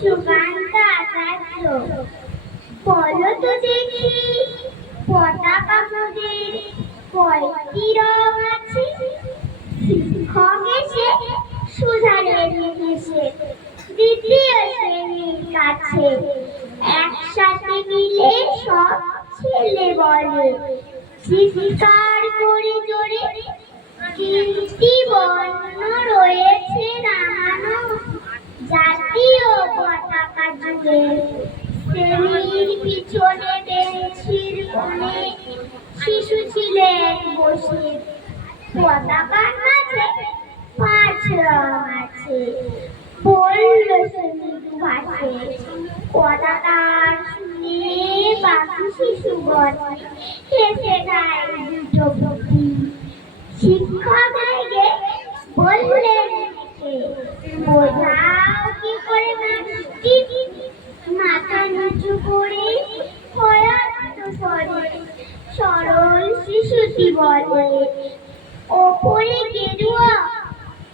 সুকান্ত আকাশ বলো তো দেখি পতাকা মোদের কয়টি রং আছে? শিক্ষক এসে শুধালেন হেসে দ্বিতীয় শ্রেণীর কাছে। একসাথে মিলে সব ছেলে বলে চিৎকার করে জোরে, তিনটি বর্ণ রয়েছে নামানো জাতীয় পতাকা জুড়ে। শ্রেণীর পিছনে বেঞ্চির কোণে শিশু ছিলেন বসে। পতাকার মাঝে 5 রং আছে বলল শ্রেণী দুভাষে। পতাকার শুনে বাকি শিশুগণ হেসে গায়ে দুটো বুদ্ধি। শিক্ষক রেগে বললেন বোঝাও কি করে মাস্টি। মাথা নিচু করে ভয়ার্ত স্বরে সরল শিশুটি বলে ওপরে গেরুয়া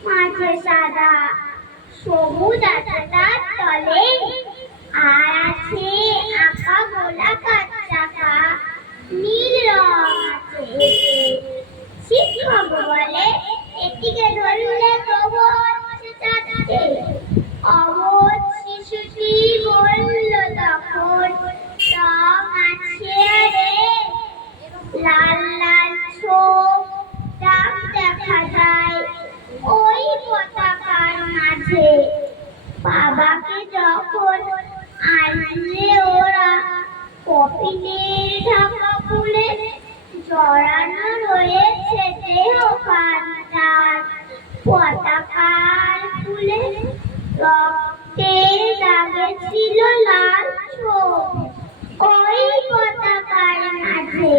মাঝে সাদা, সবুজ আছে তার তলে, আর আছে আঁকা গোলাকার চাকা, নীল রং আছে। শিক্ষক বলে এটিকে ধরলে তবু হচ্ছে চাচ্ছে। অবোধ শিশুটি বলল তখন রং আছে রে, লাল লাল ছোপ দাগ দেখা যায় ওই পতাকার মাঝে। বাবাকে যখন আনলে ওরা কফিনের ঢাকা খুলে জড়ানো রয়েছে দেহ কান্তার পতাকার ফুলে। রক্তের দাগে ছিল লাল ছোপ ওই পতাকার মাঝে।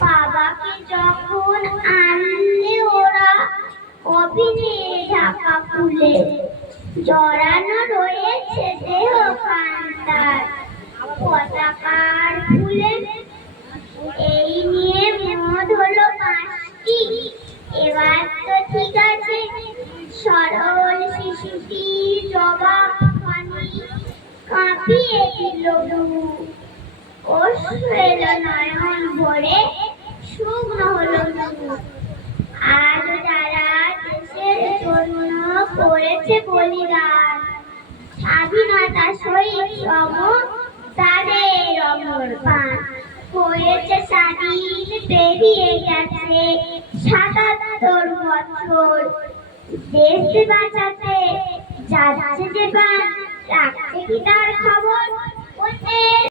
বাবাকে যখন আনলে ওরা কফিনের ঢাকা খুলে জড়ানো রয়েছে দেহ কান্তার পতাকার ফুলে। এই নিয়ে মত হলো 5টি। এবার তো ঠিক আছে। সরল শিশুটি জবাব পানি কাঁপিয়ে দিল বুক। অশ্রু এলো নয়ন ভরে, শুকনো হলো মুখ। আজ যারা দেশের জন্য করেছে বলিদান, স্বাধীনতা শহীদ সম তাদের অমর প্রাণ হয়েছে স্বাধীন, পেরিয়ে গেছে ৭৭ বছর। দেশ বাঁচাতে যাচ্ছে যে প্রাণ, রাখছে কি তার খবর?